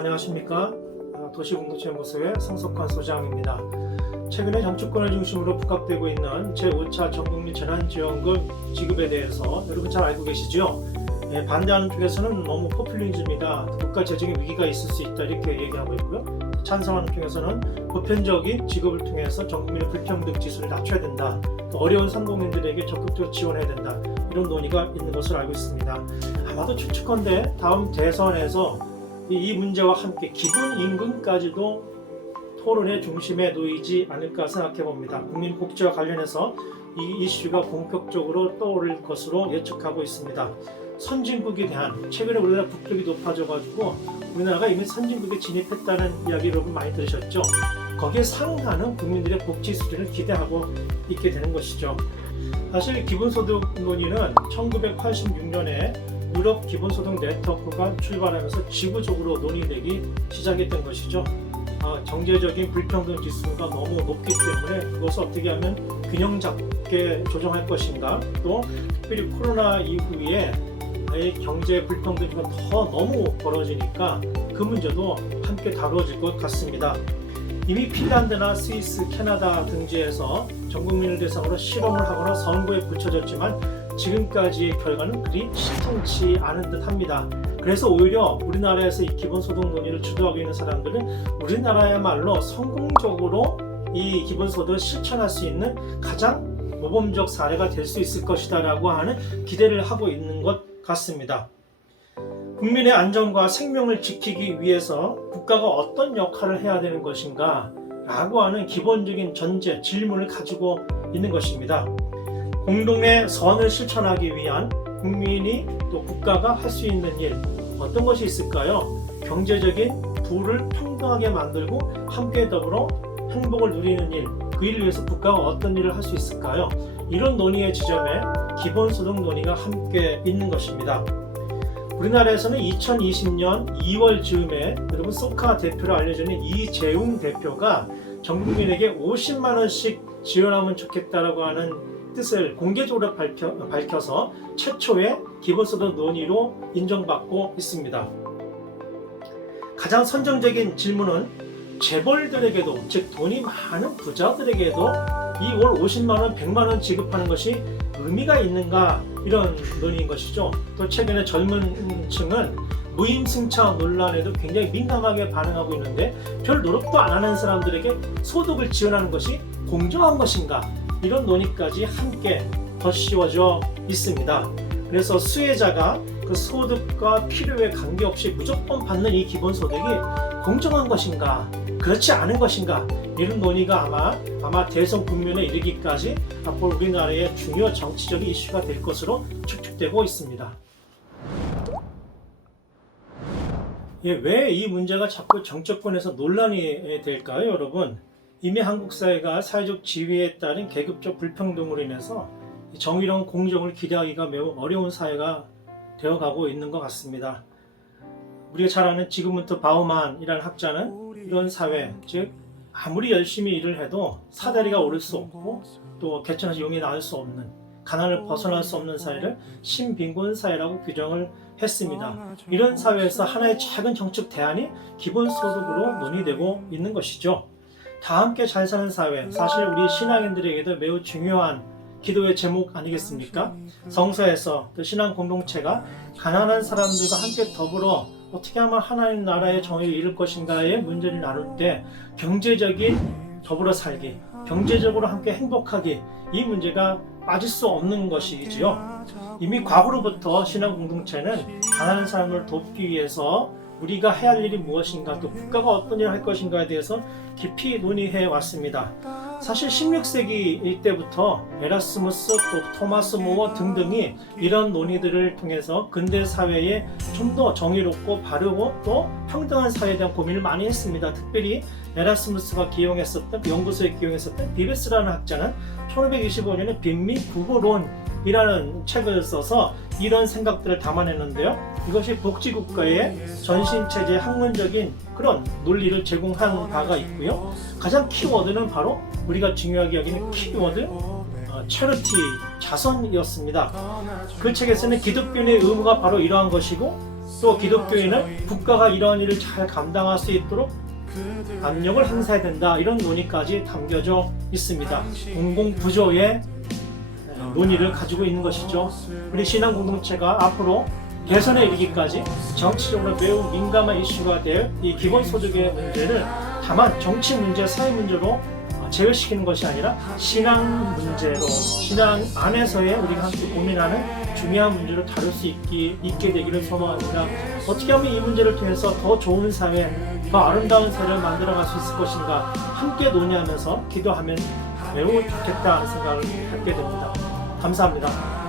안녕하십니까. 도시공동체연구소의 성석환 소장입니다. 최근에 정치권을 중심으로 부각되고 있는 제5차 전국민 재난지원금 지급에 대해서 여러분 잘 알고 계시죠? 반대하는 쪽에서는 너무 포퓰리즘이다, 국가 재정의 위기가 있을 수 있다 이렇게 얘기하고 있고요. 찬성하는 쪽에서는 보편적인 지급을 통해서 전국민의 불평등 지수를 낮춰야 된다, 또 어려운 상공인들에게 적극적으로 지원해야 된다, 이런 논의가 있는 것으로 알고 있습니다. 아마도 추측컨대 다음 대선에서 이 문제와 함께 기본임금까지도 토론의 중심에 놓이지 않을까 생각해 봅니다. 국민복지와 관련해서 이 이슈가 본격적으로 떠오를 것으로 예측하고 있습니다. 선진국에 대한, 최근에 우리나라 국격이 높아져가지고 우리나라가 이미 선진국에 진입했다는 이야기 여러분 많이 들으셨죠? 거기에 상응하는 국민들의 복지 수준을 기대하고 있게 되는 것이죠. 사실 기본소득 논의는 1986년에 유럽 기본소득 네트워크가 출발하면서 지구적으로 논의되기 시작했던 것이죠. 경제적인 불평등 지수가 너무 높기 때문에 그것을 어떻게 하면 균형 잡게 조정할 것인가, 또 특별히 코로나 이후에 경제 불평등이 더 너무 벌어지니까 그 문제도 함께 다뤄질 것 같습니다. 이미 핀란드나 스위스, 캐나다 등지에서 전 국민을 대상으로 실험을 하거나 선거에 붙여졌지만 지금까지의 결과는 그리 시통치 않은 듯 합니다. 그래서 오히려 우리나라에서 이 기본소득 논의를 주도하고 있는 사람들은 우리나라야말로 성공적으로 이 기본소득을 실천할 수 있는 가장 모범적 사례가 될 수 있을 것이다 라고 하는 기대를 하고 있는 것 같습니다. 국민의 안전과 생명을 지키기 위해서 국가가 어떤 역할을 해야 되는 것인가 라고 하는 기본적인 전제, 질문을 가지고 있는 것입니다. 공동의 선을 실천하기 위한 국민이 또 국가가 할 수 있는 일, 어떤 것이 있을까요? 경제적인 부를 평등하게 만들고 함께 더불어 행복을 누리는 일, 그 일을 위해서 국가가 어떤 일을 할 수 있을까요? 이런 논의의 지점에 기본소득 논의가 함께 있는 것입니다. 우리나라에서는 2020년 2월 즈음에 여러분 소카 대표로 알려지는 이재용 대표가 전 국민에게 50만 원씩 지원하면 좋겠다라고 하는 뜻을 공개적으로 밝혀서 최초의 기본소득 논의로 인정받고 있습니다. 가장 선정적인 질문은 재벌들에게도, 즉 돈이 많은 부자들에게도 이 월 50만 원, 100만 원 지급하는 것이 의미가 있는가, 이런 논의인 것이죠. 또 최근에 젊은 층은 무임승차 논란에도 굉장히 민감하게 반응하고 있는데 별 노력도 안 하는 사람들에게 소득을 지원하는 것이 공정한 것인가, 이런 논의까지 함께 덧씌워져 있습니다. 그래서 수혜자가 그 소득과 필요에 관계없이 무조건 받는 이 기본소득이 공정한 것인가, 그렇지 않은 것인가, 이런 논의가 아마 대선 국면에 이르기까지 앞으로 우리나라의 중요 정치적인 이슈가 될 것으로 추측되고 있습니다. 왜 이 문제가 자꾸 정치권에서 논란이 될까요, 여러분? 이미 한국 사회가 사회적 지위에 따른 계급적 불평등으로 인해서 정의로운 공정을 기대하기가 매우 어려운 사회가 되어가고 있는 것 같습니다. 우리가 잘 아는 지그문트 바우만이라는 학자는 이런 사회, 즉 아무리 열심히 일을 해도 사다리가 오를 수 없고 또 개천에서 용이 나올 수 없는, 가난을 벗어날 수 없는 사회를 신빈곤 사회라고 규정을 했습니다. 이런 사회에서 하나의 작은 정책 대안이 기본소득으로 논의되고 있는 것이죠. 다 함께 잘 사는 사회, 사실 우리 신앙인들에게도 매우 중요한 기도의 제목 아니겠습니까? 성서에서 또 신앙 공동체가 가난한 사람들과 함께 더불어 어떻게 하면 하나님 나라의 정의를 이룰 것인가의 문제를 나눌 때 경제적인 더불어 살기, 경제적으로 함께 행복하기, 이 문제가 빠질 수 없는 것이지요. 이미 과거로부터 신앙 공동체는 가난한 사람을 돕기 위해서 우리가 해야 할 일이 무엇인가, 또 국가가 어떤 일을 할 것인가에 대해서 깊이 논의해 왔습니다. 사실 16세기 때부터 에라스무스, 또 토마스 모어 등등이 이런 논의들을 통해서 근대 사회에 좀 더 정의롭고 바르고 또 평등한 사회에 대한 고민을 많이 했습니다. 특별히 에라스무스가 연구소에 기용했었던 비베스라는 학자는 1525년에 빈민국어론이라는 책을 써서 이런 생각들을 담아냈는데요. 이것이 복지국가의 전신체제 학문적인 그런 논리를 제공한 바가 있고요. 가장 키워드는 바로 우리가 중요하게 여기는 키워드, 체리티, 자선이었습니다. 그 책에서는 기독교인의 의무가 바로 이러한 것이고 또 기독교인은 국가가 이러한 일을 잘 감당할 수 있도록 압력을 행사해야 된다, 이런 논의까지 담겨져 있습니다. 공공부조의 논의를 가지고 있는 것이죠. 우리 신앙 공동체가 앞으로 개선에 이르기까지 정치적으로 매우 민감한 이슈가 될 이 기본소득의 문제를 다만 정치 문제, 사회 문제로 제외시키는 것이 아니라 신앙 문제로, 신앙 안에서의 우리가 함께 고민하는 중요한 문제로 다룰 수 있게 되기를 소망합니다. 어떻게 하면 이 문제를 통해서 더 좋은 사회, 더 아름다운 사회를 만들어갈 수 있을 것인가 함께 논의하면서 기도하면 매우 좋겠다는 생각을 갖게 됩니다. 감사합니다.